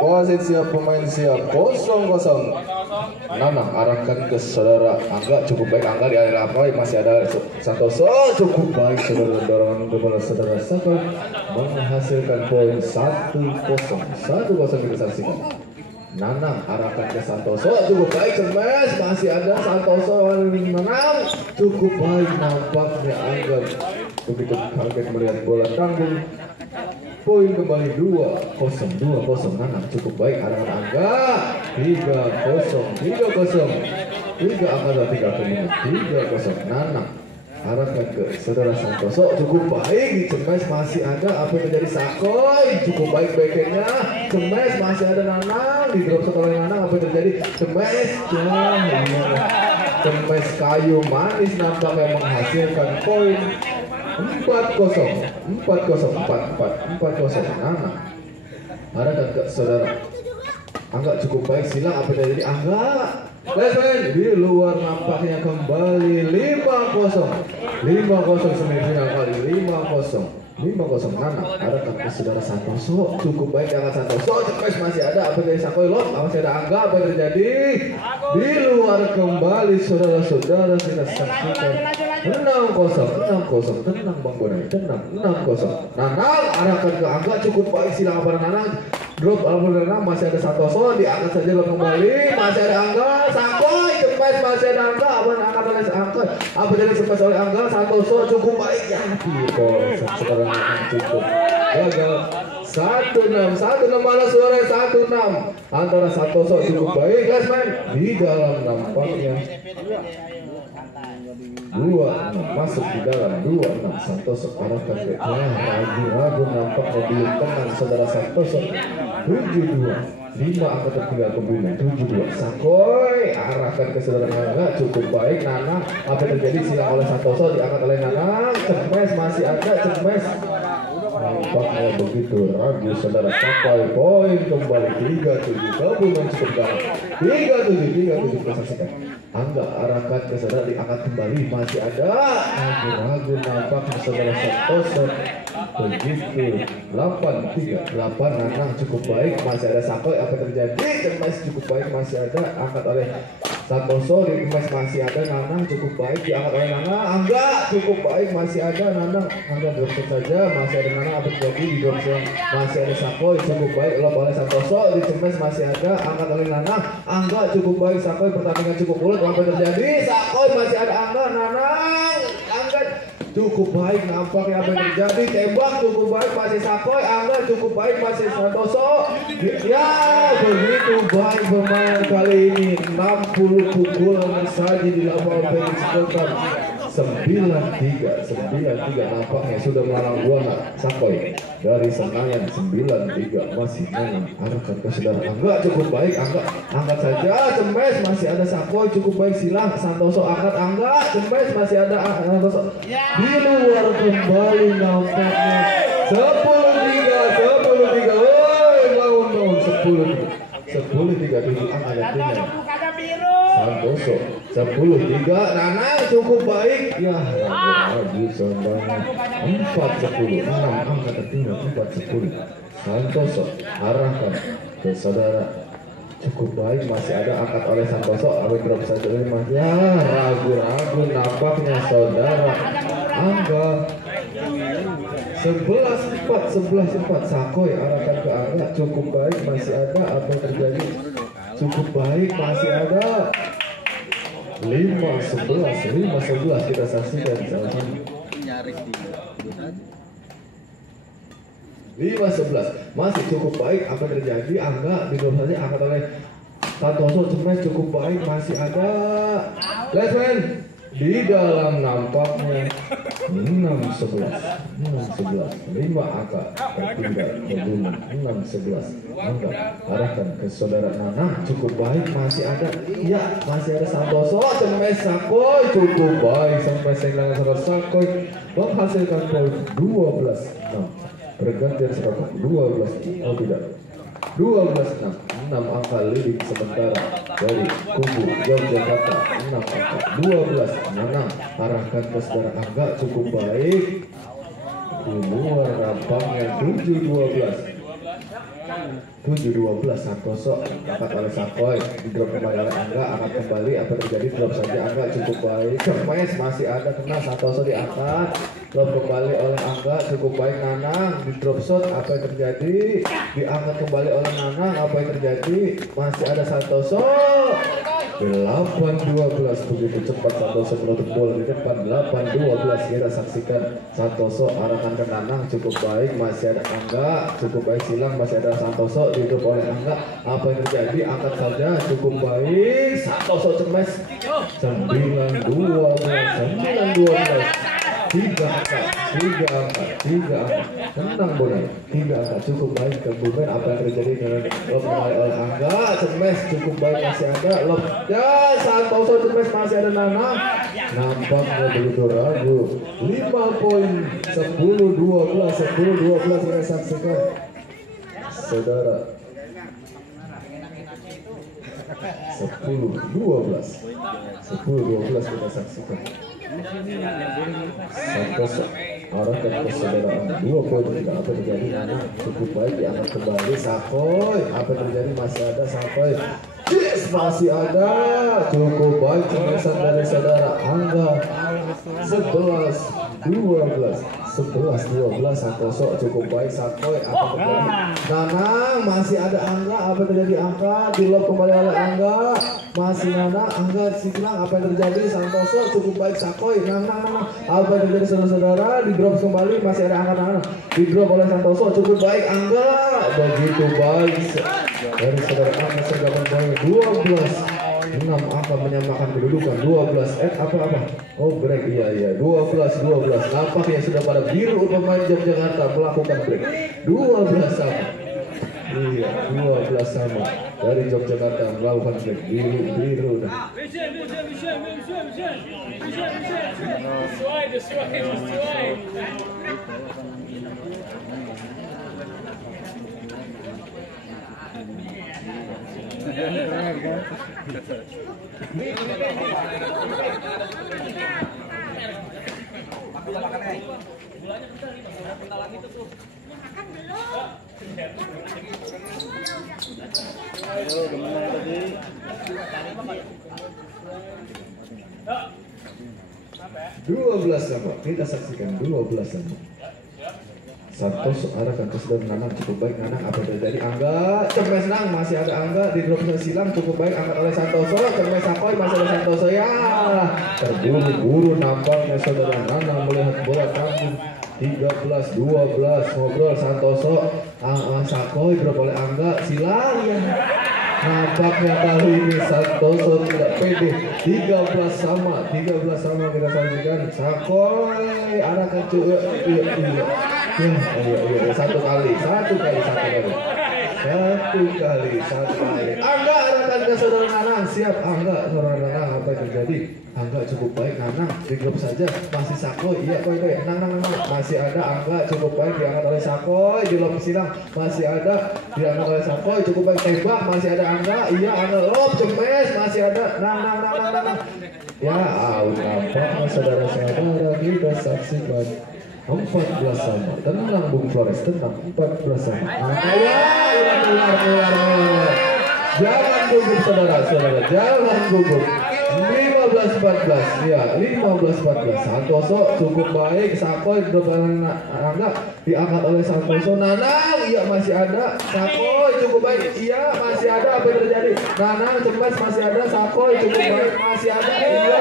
Wasit siap, pemain siap, 0-0. Nanang arahkan ke saudara Angga, cukup baik Angga di area apa, masih ada Santoso, cukup baik saudara, dorongan kepada saudara Sakoy menghasilkan poin 1-0 kita saksikan. Nanang arahkan ke Santoso, cukup baik Cermes, masih ada Santoso, Nanang cukup baik, nampaknya Angga begitu kaget melihat bola tanggung. Poin kembali 2-0 Nanang cukup baik arahan Angga 3-0 Angga 3-0 Nanang arahkan ke saudara Santoso, cukup baik di Cemes, masih ada apa yang terjadi Sakoy, cukup baik backhandnya Cemes, masih ada Nanang di drop shot oleh Nanang, apa yang terjadi Cemes, Cemes kayu manis nampaknya menghasilkan poin 4-0 Nanang arahkan ke saudara Angga, cukup baik silang, apa yang terjadi Angga di luar, nampaknya kembali 5-0 semifinal kali 5-0 Nanang arahkan ke saudara Santoso, cukup baik angkat Santoso, Cepes masih ada, apa yang terjadi Sakoy loh, masih ada Angga, apa yang terjadi di luar kembali saudara-saudara, kita saksikan 6-0 tenang Bang Bonai, tenang 6-0 Nanang arahkan ke Angga, cukup baik silang apa Nanang drop Nanang, masih ada Santoso, diangkat saja lo kembali, masih ada Angga, Sakoy, Cepes masih ada Angga, apa yang angkat oleh Angga, apa jadi Cepes oleh Angga, Santoso cukup baik ya, sekarang cukup gagal 1-6 mana suara 1-6 antara Santoso, cukup baik guys man di dalam, nampaknya 2-6 masuk di dalam 2-6 Santoso arahkan ke ragu-ragu, nampaknya belum tenang saudara Santoso 7-2 5 angka tertinggal pembina 7-2 Sakoy arahkan ke saudara Angga, cukup baik Nanang, apa yang terjadi silang oleh Santoso, diangkat oleh Nanang, Cemes masih ada, Cemes nampaknya begitu ragu saudara Sakoy, poin kembali 3-7 gabungan cukup dalam 3-7 saksikan Angga arahkan ke saudara, diangkat kembali, masih ada ragu-ragu, nampaknya saudara Santoso begitu 8-3 Nanang cukup baik, masih ada Sakoy, apa terjadi Cemes cukup baik, masih ada, angkat oleh Santoso, di Cemes masih ada, Nanang cukup baik, diangkat oleh Nanang, Angga cukup baik, masih ada Nanang, Angga drop shot saja, masih ada Nanang, apa terjadi di drop shot, masih ada Sakoy, cukup baik, lob oleh Santoso, di Cemes masih ada, angkat oleh Nanang, Angga cukup baik, Sakoy, pertandingan cukup bulat, apa terjadi Sakoy masih ada Angga, Nanang, Angga cukup baik, nampaknya apa yang terjadi, tembak cukup baik, masih Sakoy, Angga cukup baik, masih Santoso, ya begitu baik bermain kali ini, 60 pukulan saja di lapangan Felix Sultan. 9-3 nampaknya sudah melarang buana Sakoy dari Senayan. 9-3 masih menang, arahkan ke saudara Angga, cukup baik Angga, angkat saja Cemes, masih ada Sakoy, cukup baik silang Santoso, angkat Angga, Cemes masih ada Santoso, di luar kembali nampaknya 10-3 woi bangun 10-3 tujuh angka yang Santoso 10-3 Nanang cukup baik ya, ragu semuanya 4-10 6 angka tertinggal 4-10 Santoso arahkan ke saudara, cukup baik, masih ada, angkat oleh Santoso, awet drop saja masih ya, ragu-ragu nampaknya saudara Angga 11-4 Sakoy arahkan ke Angga, cukup baik, masih ada, apa yang terjadi cukup baik, masih ada 5-11 kita saksikan 5-11 masih cukup baik, apa yang terjadi Angga di drop saja, angkat oleh Santoso, Cemes cukup baik, masih ada Lesman di dalam, nampaknya 6-11 5 angka tertinggal berguna 6-11 Angga arahkan ke saudara Nanang, cukup baik, masih ada ya, masih ada Santoso, Cemes, Sakoy cukup baik, sampai kehilangan saudara Sakoy menghasilkan poin 12-6 pergantian skor 12 oh tidak 12-6 angka leading sementara dari kubu Yogyakarta 6 angka 12 Nanang arahkan ke saudara Angga, cukup baik di luar rampangnya 7-12 7-12 Santoso angkat oleh Sakoy, di drop kembali oleh Angga, angkat kembali, apa terjadi, drop saja Angga, cukup baik, Cermes masih ada, kena Santoso diangkat, drop kembali oleh Angga, cukup baik, Nanang di drop shot, apa yang terjadi, diangkat kembali oleh Nanang, apa yang terjadi, masih ada Santoso, 8-12 begitu cepat Santoso menutup bola di depan. 8-12 kita saksikan Santoso arahkan ke Nanang, cukup baik, masih ada Angga, cukup baik, silang, masih ada Santoso hidup oleh Angga, apa yang terjadi, angkat saja, cukup baik, Santoso cemes. 9-12 tiga angkat, tenang Bonai, 3 angkat, cukup baik ke Bumen, apa yang terjadi dengan lob kembali oleh Angga, cemes, cukup baik, masih ada lob, ya Santoso cemes, masih ada Nanang, nampaknya begitu ragu. 5 poin, 10-12 kita saksikan saudara. 10-12 kita saksikan Santoso arahkan persaudaraan 2 poin, tidak apa terjadi, Nanang cukup baik, diangkat kembali, Sakoy, apa terjadi, masih ada Sakoy, yes, masih ada, cukup baik, cemesan dari saudara Angga. 11-12 Santoso cukup baik, Sakoy, apa terjadi, Nanang masih ada Angga, apa terjadi, Angga di lob kembali oleh Angga, masih Nanang, Angga silang, apa yang terjadi, Santoso cukup baik, Sakoy, Nanang, apa yang terjadi saudara-saudara, di drop kembali, masih ada Angga, Nanang di drop oleh Santoso, cukup baik, Angga begitu baik dari saudara Angga, sergapan poin 12-6, Angga menyamakan kedudukan 12 apa oh break, iya 12 nampaknya sudah pada biru pemain Yogyakarta melakukan break 12 sama. Iya, 12 sama dari Yogyakarta melakukan break biru dah. Ayo, gimana tadi? 12 sama, kita saksikan 12 sama. Santoso arahkan ke saudara Nanang, cukup baik, Nanang apa yang terjadi, Angga cemes, Nang masih ada Angga di drop silang, cukup baik, angkat oleh Santoso, cemes, Sakoy, masih ada Santoso, ya terburu-buru nampaknya saudara Nanang melihat bola tanggung. 13-12 ngobrol Santoso, Sakoy drop oleh Angga, silang ya. Nampaknya kali ini Santoso tidak pede. 13 sama kita saksikan. Sakoy arahkan iya. Satu kali. Angga arahkan ke saudara Nanang, siap Angga, saudara Nanang, apa yang terjadi? Angga cukup baik, Nanang di drop saja, masih Sakoy, iya koy, Nanang masih ada, Angga cukup baik, diangkat oleh Sakoy, di lob silang masih ada, diangkat oleh Sakoy, cukup baik, tembak masih ada Angga, iya Angga lob cemes, masih ada, Nanang. Ya, nampaknya saudara-saudara kita saksikan 14 sama. Tenang Bung Flores, tenang, 14 sama. Keluar. Jangan gugup saudara-saudara, jangan gugup. 15-14, ya 15-14. Santoso cukup baik, Sakoy depan Angga, diangkat oleh Santoso, Nanang, iya masih ada, Sakoy cukup baik, iya masih ada, apa yang terjadi, Nanang cemas, masih ada, Sakoy cukup baik, masih ada, iya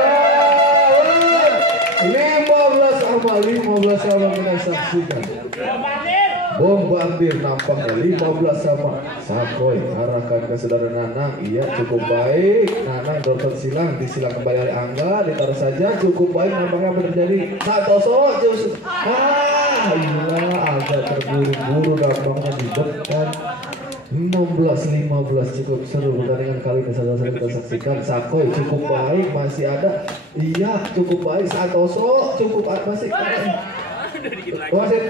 15 sama kita saksikan. Bombardir nampaknya 15 sama. Sakoy arahkan ke saudara Nanang, iya cukup baik, Nanang dorong silang, disilang kembali oleh Angga, ditaruh saja, cukup baik, nampaknya apa terjadi, Santoso agak terburu-buru nampaknya di depan. 16-15 cukup seru pertandingan kali ini saudara-saudara kita saksikan. Sakoy cukup baik, masih ada, iya cukup baik, Santoso cukup masih wasit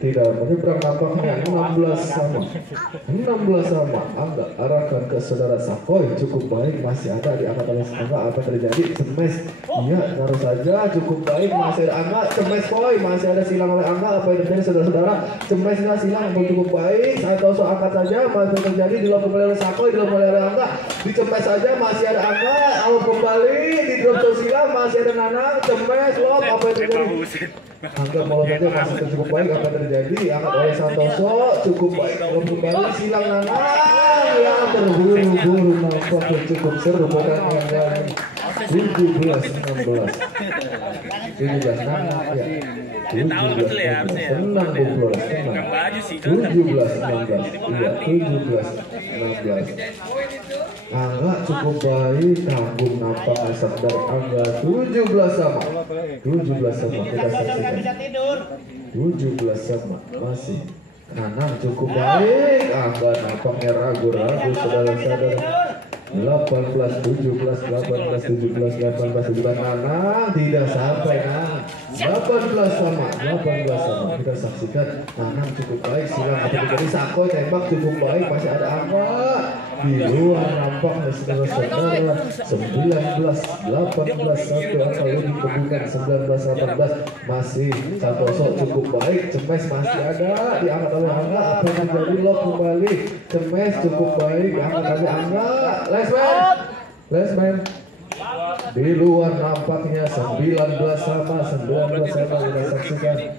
tidak menyeberang nampaknya 16 sama. Angga arahkan ke saudara Sakoy, cukup baik, masih ada di angkat oleh Angga. Apa terjadi? Cemes, iya taruh saja, cukup baik, masih ada Angga. Cemes Koy, masih ada silang oleh Angga. Apa yang terjadi saudara-saudara? Cemes nggak silang, cukup baik, Santoso angkat saja, masih terjadi di drop kembali oleh Sakoy, di drop oleh Angga. Dicemes saja, masih ada Angga. Awal kembali di drop silang, masih ada Nanang. Cemes lob, apa yang terjadi? Angga mau saja, masih cukup baik. Apa terjadi? Angkat oleh Santoso, cukup baik, drop kembali silang Nanang yang terburu-buru, nampaknya cukup seru pertandingan 17-16. 17 Nanang ya. 17 tenang Bung Flores, tenang. 17-16, iya 17-16. Angga cukup baik, tanggung nampak asap dari Angga. 17 sama. Kita saksikan. 17 sama masih. Nanang cukup baik, Angga nampaknya ragu-ragu saudara-saudara. 18, 17, 18, 17, 18, 17. Nanang tidak sampai Nanang. 18 sama. Kita saksikan Nanang cukup baik, silang apa terjadi? Sakoy tembak cukup baik, masih ada Angga di luar, nampaknya saudara-saudara. 19, 18, 1 Angga lebih kebukan. 19, 18 masih Santoso cukup baik. Cemes masih ada diangkat oleh Angga. Apa yang terjadi? Lob kembali. Cemes cukup baik diangkat oleh Angga. Lesman di luar, nampaknya 19 sama. Kita saksikan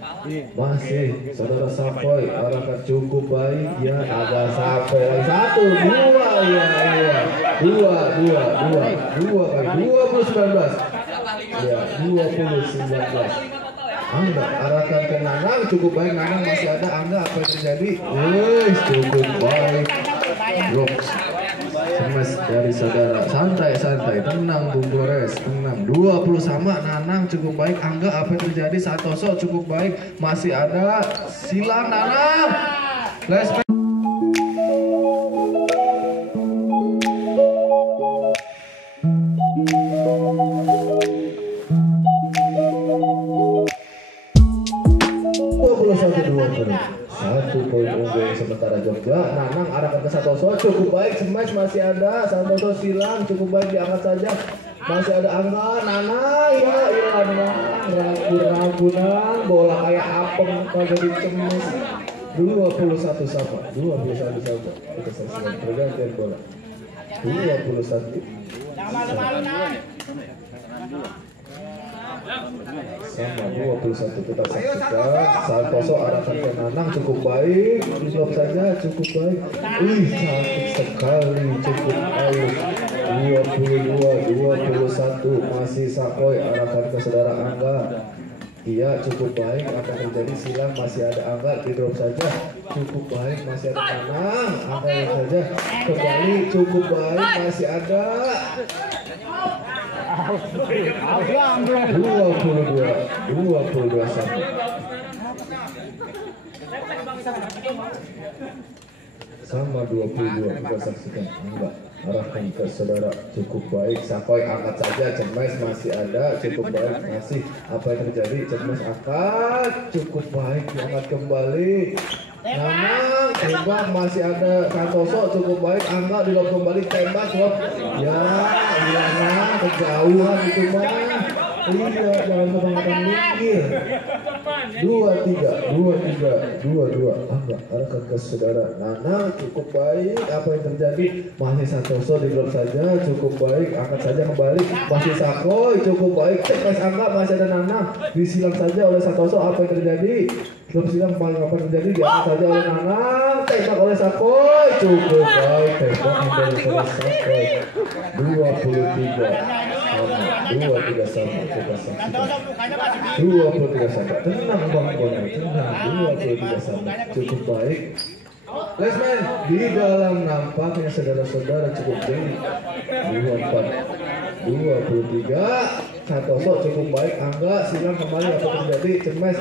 masih saudara Sakoy arahkan cukup baik ya, agak sampai lagi 1, 2 ya, 20-19 ya, 20-19. Angga arahkan ke Nanang, cukup baik. Nanang masih ada Angga. Apa yang terjadi? Cukup baik. Blok Cemes dari saudara. Santai, tenang Bung Flores, tenang. 20 sama. Nanang cukup baik. Angga, apa yang terjadi? Santoso cukup baik, masih ada silang Nanang. Let's go. Satu poin unggul sementara Jogja. Nanang arahkan ke Santoso, cukup baik. Smash masih ada. Santoso silang, cukup baik, diangkat saja. Masih ada Angga. Nanang ya, ragu-ragu bola kayak apem kalau dicemes. 21 sama. Kita saksikan pergantian bola. 21 sama 21. Kita saksikan Santoso arahkan ke Nanang, cukup baik, stop saja, cukup baik. Cantik sekali, cukup baik. 22-21 masih Sakoy arahkan ke saudara Angga. Iya cukup baik. Apa terjadi? Silang, masih ada Angga, di drop saja, cukup baik, masih ada Nanang. Angga saja kembali, cukup baik, masih ada 22 sama. Sama 22. Kita saksikan Angga arahkan ke saudara, cukup baik. Sakoy angkat saja, Cemes masih ada, cukup baik, masih. Apa yang terjadi? Cemes angkat, cukup baik, diangkat kembali. Nanang tembak, masih ada Santoso, cukup baik. Angga di lob kembali, tembak lob ya, Nanang kejauhan itu mah. Iya, jangan kebanyakan mikir. 2-2 Angga arahkan ke saudara Nanang, cukup baik. Apa yang terjadi? Masih Santoso di drop saja, cukup baik, angkat saja kembali. Masih Sakoy, cukup baik. Cemes Angga, masih ada Nanang, disilang saja oleh Santoso. Apa yang terjadi? Drop silang, paling apa yang terjadi? Diangkat saja oleh Nanang, tembak oleh Sakoy, cukup baik, tembak dari Sakoy. 23 sama. Kita saksikan 23 sama. Tenang Bang Bonar, tenang. 23 sama, cukup baik. Lesman di dalam, nampaknya saudara-saudara cukup jeli. 23 Santoso cukup baik. Angga silang kembali. Apa terjadi? Cemes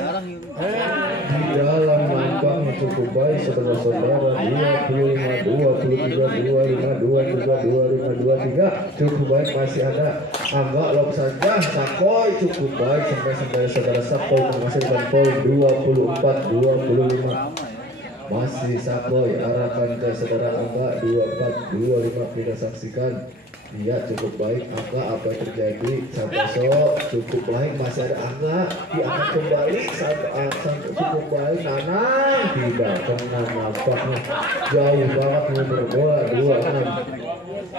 di dalam. imbang cukup baik saudara-saudara 25, 23, 25, 23, 25, 23 cukup baik masih ada agak lob saja Sakoy cukup baik sampai saudara Sakoy menghasilkan poin 24, 25 masih Sakoy arahkan ke saudara Angga 24, 25 kita saksikan. Iya cukup baik Angga apa yang terjadi Santoso cukup baik masih ada Angga diangkat kembali cukup baik Nanang tidak kena nampaknya jauh banget nomor bola 26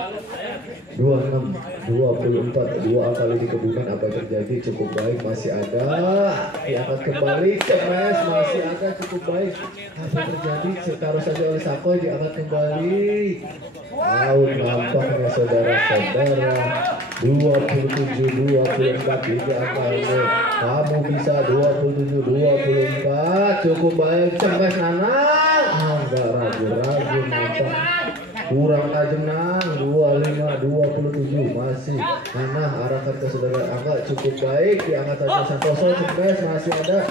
24 dua kali dikebukan apa yang terjadi cukup baik masih ada diangkat kembali Cemes masih ada cukup baik apa yang terjadi taruh saja oleh Sakoy diangkat kembali out nampaknya saudara-saudara 27 24 tiga kali kamu bisa 27 24 cukup baik Cemes Nanang enggak ragu-ragu nampak kurang tajam nang 25 27 masih Nanang arahkan ke saudara Angga cukup baik diangkat saja Santoso Cemes masih ada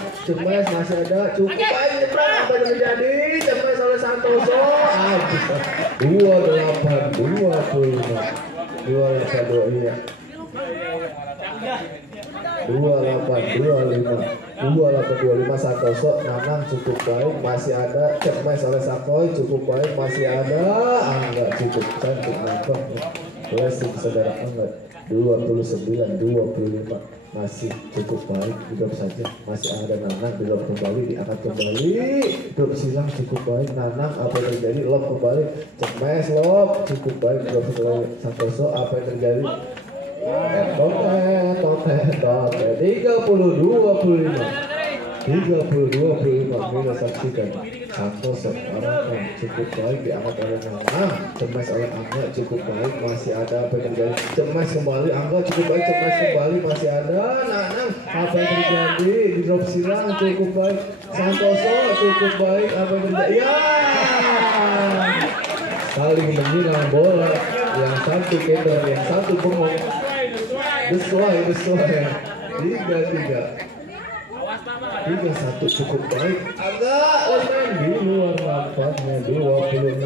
cukup baik nyebrang apa yang terjadi Cemes oleh Santoso 28 25 iya 28 Santoso Nanang cukup baik masih ada Cemes oleh Sakoy cukup baik masih ada enggak cukup cantik nampak blessing saudara Angga 29 25 masih cukup baik drop saja masih ada Nanang drop kembali diangkat kembali drop silang cukup baik Nanang apa yang terjadi lob kembali Cemes lob cukup baik drop kembali Santoso apa yang terjadi tote 32-25 kita saksikan Santoso arahkan cukup baik diangkat oleh Nanang Cemes oleh Angga cukup baik masih ada apa yang terjadi Cemes kembali Angga cukup baik Cemes kembali masih ada Nanang apa yang terjadi di drop silang cukup baik Santoso cukup baik apa yang terjadi ya saling menyilang bola yang satu kendor yang satu bengong sesuai 3-1 cukup baik agak Osman di luar nampaknya 26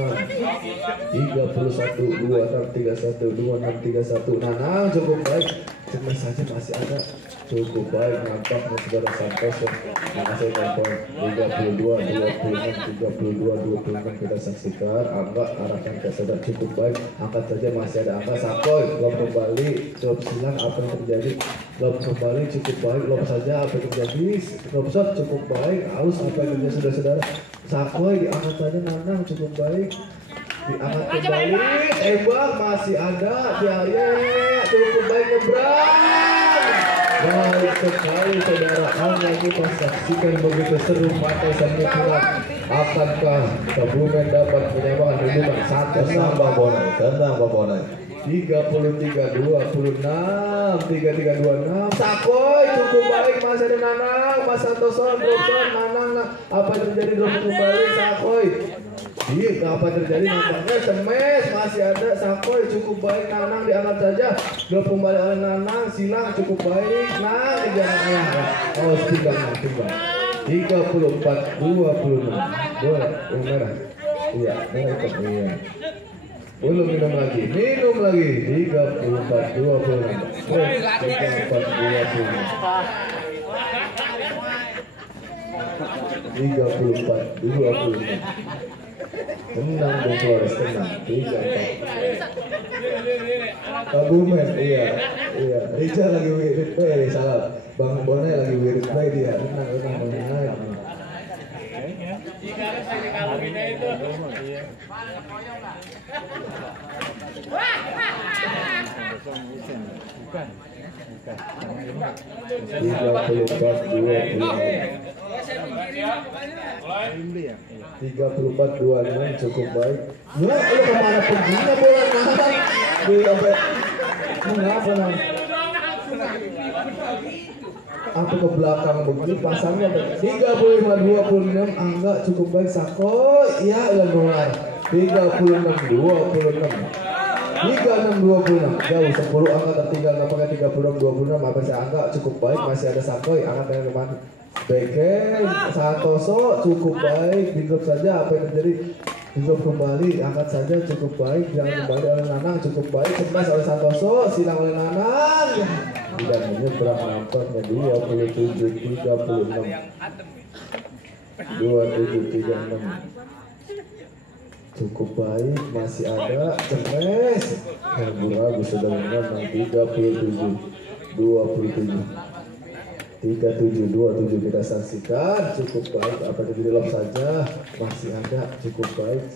31 26 31 Nanang cukup baik Cemes saja masih ada cukup baik nampaknya saudara Santoso menghasilkan poin 32 kita saksikan Angga arahkan ke saudara cukup baik angkat saja masih ada Angga Sakoy lob kembali lob silang apa yang terjadi lob kembali cukup baik lob saja apa yang terjadi lob shot cukup baik aus apa yang terjadi saudara-saudara Sakoy diangkat saja Nanang cukup baik diangkat kembali tembak masih ada biaya cukup baik nyebrang baik sekali saudara Angga kita saksikan begitu seru partai semifinal akankah Kebumen dapat menyamakan hubungan satu sama Bonai 33-26 Sakoy cukup baik masih ada Nanang Mas Santoso Brokson Nanang apa yang terjadi drop kembali Sakoy apa yang terjadi nampaknya Cemes masih ada Sakoy cukup baik Nanang diangkat saja drop kembali oleh Nanang silang cukup baik jangan ayah timbang 34-26 boleh yang merah iya merah iya belum minum lagi 34-26 tenang Bung Flores tenang 34 Kebumen iya Rica lagi wirid play salah Bang Bonai lagi wirid play dia tenang bukan 34-26 cukup baik ya lu kemana perginya bola mengapa nang apa ke belakang begini pasangnya 35-26 Angga cukup baik Sakoy ya Lenuar 36-26 36-26 jauh 10 Angga tertinggal nampaknya 36-26 apa sih Angga cukup baik masih ada Sakoy Angga pengen kemana backhand Santoso cukup baik, di drop saja. Apa yang terjadi? Di drop kembali, angkat saja cukup baik, jangan kembali oleh Nanang cukup baik, smash oleh Santoso, silang oleh Nanang. Tidak menyeberang nampaknya 27-36. 27-36. Cukup baik, masih ada smash. Ragu-ragu sudah menang 37-27 kita saksikan. Cukup baik, apa yang di lob saja, masih ada cukup baik.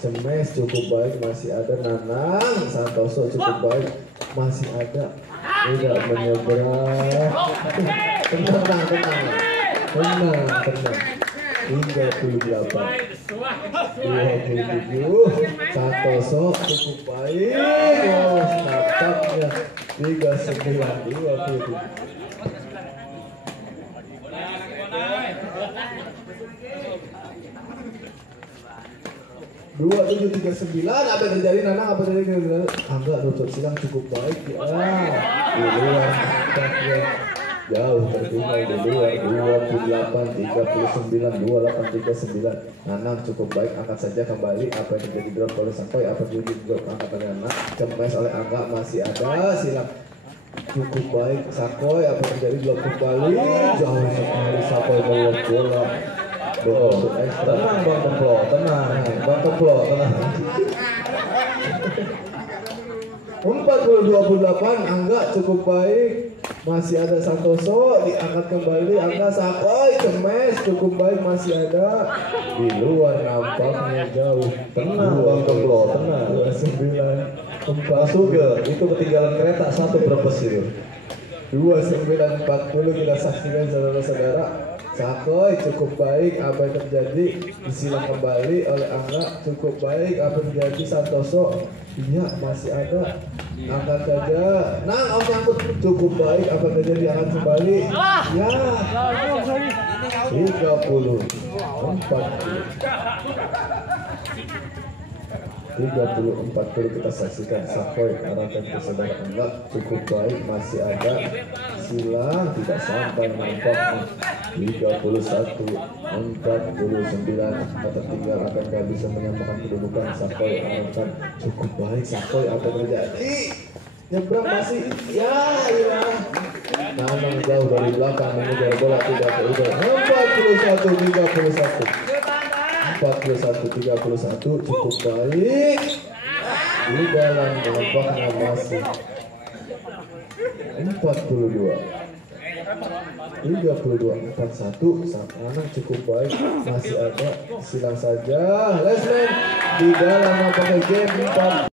Smash cukup baik, masih ada Nanang. Santoso cukup baik, masih ada. Tidak menyeberang. Tenang. 38 27 Santoso cukup baik. Oh, nampaknya 39-27. Dua 7-39. Apa yang terjadi Nanang? Apa yang terjadi? Angga nutup silang cukup baik ya. Di luar jauh tertinggal di luar 28-39 Nanang cukup baik, angkat saja kembali. Apa yang terjadi drop oleh Sakoy? Apa yang terjadi drop angkat oleh Nanang? Cemes oleh Angga, masih ada silang cukup baik. Sakoy, apa yang terjadi? Drop kembali jauh sekali. Sakoy melewat bola. Tenang Bang Kemplo, tenang. 40-28 Angga cukup baik, masih ada Santoso, diangkat kembali Angga. Sakoy cemes cukup baik, masih ada di luar, nampaknya jauh. Tenang Bang Kemplo, tenang. 29 masuk itu ketinggalan kereta satu Brebes itu. 29-40 kita saksikan saudara-saudara. Sakoy cukup baik, apa yang terjadi? Disilang kembali oleh Angga, cukup baik, apa yang terjadi? Santoso, iya masih ada, angkat saja. Nah, nyangkut cukup baik, apa yang terjadi? Angkat kembali, ya 30-40 kita saksikan. Sakoy arahkan ke saudara Angga, cukup baik, masih ada silang, tidak sampai nampaknya 31-49 tertinggal, akan gak bisa menyamakan kedudukan. Sakoy arahkan cukup baik. Sakoy apa yang terjadi? Nyebrang masih ya. Nanang jauh dari belakang mengejar bola, tidak terubah. 41-31 cukup baik. Di dalam nampaknya masih 42-41. Nanang cukup baik, masih ada silang saja. Lesman di dalam nampaknya game 4.